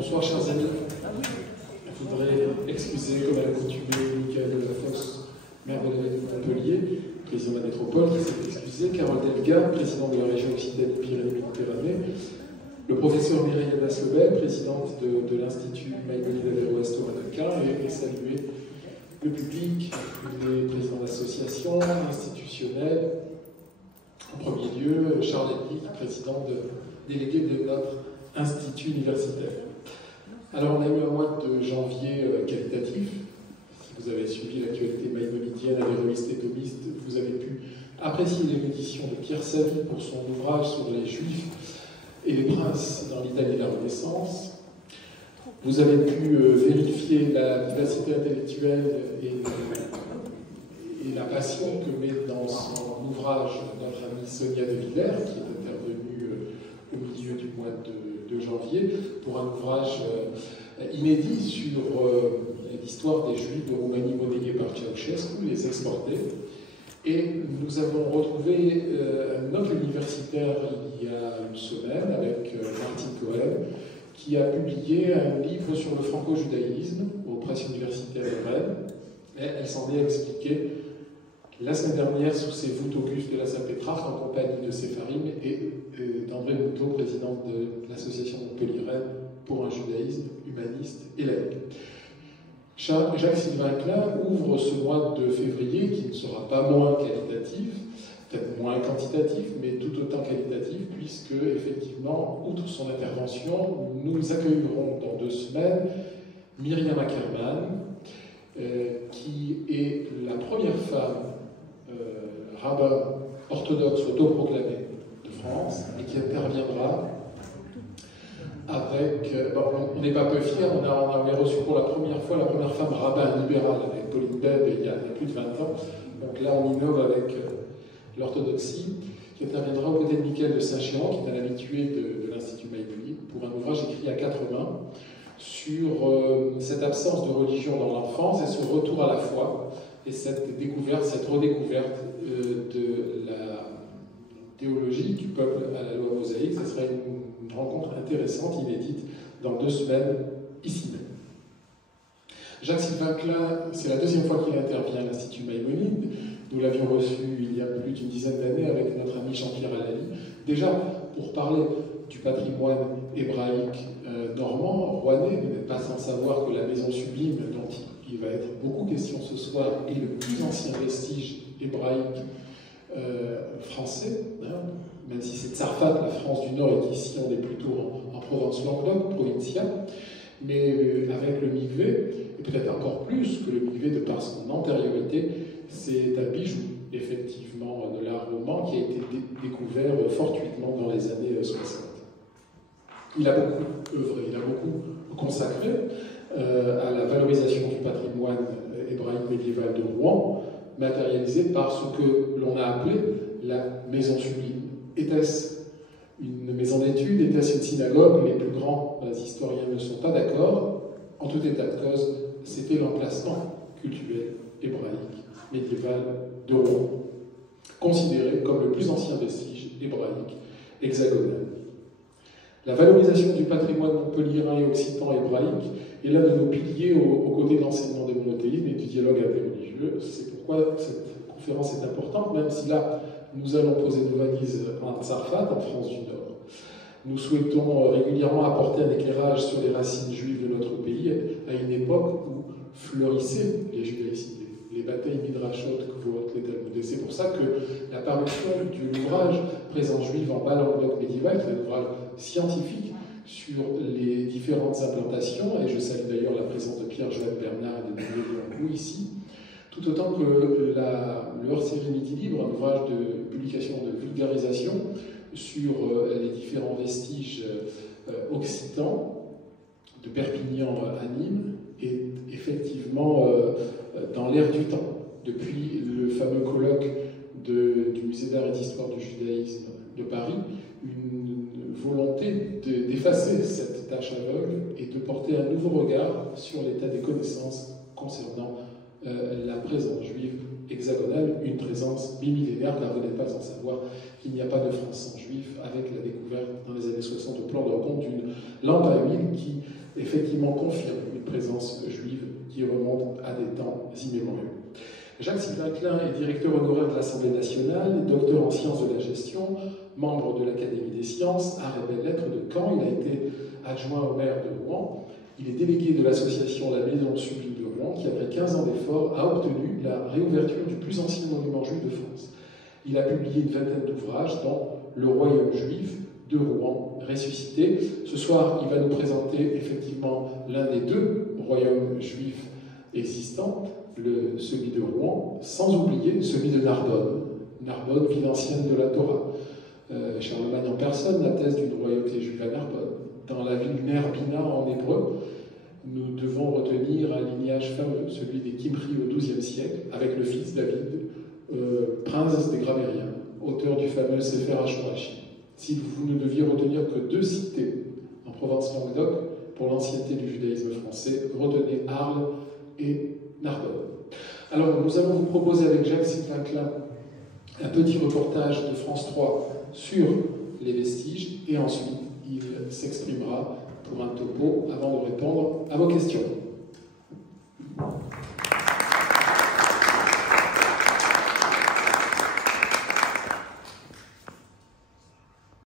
Bonsoir chers amis. Je voudrais excuser, comme à l'accoutumée, Michael Delafosse, maire de la ville de Montpellier, président de la métropole, qui s'est excusé, Carole Delga, président de la région occitane Pyrénées-Méditerranée, le professeur Mireille Adas-Lebel, présidente de l'Institut Maïmonide Averroès Thomas d'Aquin, et saluer le public, les présidents d'associations, institutionnels, en premier lieu Charles Eddy, président délégué de notre institut universitaire. Alors on a eu un mois de janvier qualitatif. Si vous avez suivi l'actualité maïmonidienne, averroïste et thomiste, vous avez pu apprécier l'érudition de Pierre Savy pour son ouvrage sur les Juifs et les princes dans l'Italie de la Renaissance. Vous avez pu vérifier la vivacité intellectuelle et la passion que met dans son ouvrage notre amie Sonia De Villers, qui est intervenue au milieu du mois de janvier, pour un ouvrage inédit sur l'histoire des Juifs de Roumanie monnayés par Ceausescu, les exportés. Et nous avons retrouvé un autre universitaire il y a une semaine avec Martine Cohen, qui a publié un livre sur le franco-judaïsme aux presses universitaires de Rennes. Et elle s'en est expliquée la semaine dernière sous ses voûtes augustes de la Saint-Pétrarque en compagnie de Sepharim et d'André Moutot, président de l'association Montpellier-Rennes pour un judaïsme humaniste et laïque. Jacques-Sylvain Klein ouvre ce mois de février, qui ne sera pas moins qualitatif, peut-être moins quantitatif, mais tout autant qualitatif, puisque, effectivement, outre son intervention, nous accueillerons dans 2 semaines Myriam Ackerman, qui est la première femme rabbin orthodoxe autoproclamé de France, et qui interviendra avec... on n'est pas peu fiers, on avait reçu pour la première fois la première femme rabbin libérale avec Pauline Beb il y a plus de 20 ans. Donc là, on innove avec l'orthodoxie, qui interviendra aux côtés de Michael de Saint-Chéran, qui est un habitué de l'Institut Maïmonide, pour un ouvrage écrit à 4 mains sur cette absence de religion dans l'enfance et ce retour à la foi, et cette découverte, cette redécouverte de la théologie du peuple à la loi mosaïque. Ce serait une rencontre intéressante, inédite, dans 2 semaines, ici même. Jacques-Sylvain Klein, c'est la 2e fois qu'il intervient à l'Institut Maïmonide. Nous l'avions reçu il y a plus d'une dizaine d'années avec notre ami Jean-Pierre Allali. Déjà, pour parler du patrimoine hébraïque normand, rouennais, vous n'êtes pas sans savoir que la Maison Sublime, dont il va être beaucoup question ce soir, est le plus ancien vestige hébraïque français, hein, même si c'est Tsarfat, la France du Nord, et qu'ici on est plutôt en Provence-Languedoc, provincia, mais avec le mikvé, et peut-être encore plus que le mikvé de par son antériorité, c'est un bijou, effectivement, de l'art roman qui a été découvert fortuitement dans les années 60. Il a beaucoup œuvré, il a beaucoup consacré à la valorisation du patrimoine hébraïque médiéval de Rouen, matérialisé par ce que l'on a appelé la Maison Sublime. Était-ce une maison d'études? Était-ce une synagogue? Les plus grands historiens ne sont pas d'accord. En tout état de cause, c'était l'emplacement cultuel hébraïque médiéval de Rouen, considéré comme le plus ancien vestige hébraïque hexagonal. La valorisation du patrimoine montpelliérain et occitan hébraïque est l'un de nos piliers aux côtés de l'enseignement des monothéismes et du dialogue interreligieux. C'est pourquoi cette conférence est importante, même si là, nous allons poser nos valises en Tsarfat, en France du Nord. Nous souhaitons régulièrement apporter un éclairage sur les racines juives de notre pays à une époque où fleurissaient les judaïcités, les batailles midrashot, kvot, les talmud. Et c'est pour ça que la parution de l'ouvrage Présence juive en bas languedoc médiéval, qui est un ouvrage scientifique sur les différentes implantations, et je salue d'ailleurs la présence de Pierre-Joël Bernard et de Didier Blanco ici, tout autant que le hors-série Midi Libre, un ouvrage de publication de vulgarisation sur les différents vestiges occitans, de Perpignan à Nîmes, est effectivement dans l'air du temps. Depuis le fameux colloque du Musée d'art et d'histoire du judaïsme de Paris, une volonté d'effacer cette tâche aveugle et de porter un nouveau regard sur l'état des connaissances concernant la présence juive hexagonale, une présence bimillénaire, car vous n'êtes pas sans savoir qu'il n'y a pas de France sans juifs, avec la découverte dans les années 60 au plan de rencontre d'une lampe à huile qui effectivement confirme une présence juive qui remonte à des temps immémoriaux. Jacques-Sylvain Klein est directeur honoraire de l'Assemblée nationale, docteur en sciences de la gestion, membre de l'Académie des sciences, arts et belles-lettres de Caen. Il a été adjoint au maire de Rouen. Il est délégué de l'association La Maison Sublime de Rouen, qui, après 15 ans d'efforts, a obtenu la réouverture du plus ancien monument juif de France. Il a publié une vingtaine d'ouvrages, dont Le Royaume juif de Rouen ressuscité. Ce soir, il va nous présenter effectivement l'un des deux royaumes juifs existants, celui de Rouen, sans oublier celui de Narbonne. Narbonne, ville ancienne de la Torah. Charlemagne en personne atteste d'une royauté juive à Narbonne. Dans la ville Nerbina en hébreu, nous devons retenir un lignage fameux, celui des Kimri au XIIe siècle, avec le fils David, prince des Gramériens, auteur du fameux Sefer HaShorashim. Si vous ne deviez retenir que deux cités en Provence-Languedoc pour l'ancienneté du judaïsme français, retenez Arles et Narbonne. Alors, nous allons vous proposer avec Jacques-Sylvain Klein un petit reportage de France 3 sur les vestiges, et ensuite il s'exprimera pour un topo avant de répondre à vos questions.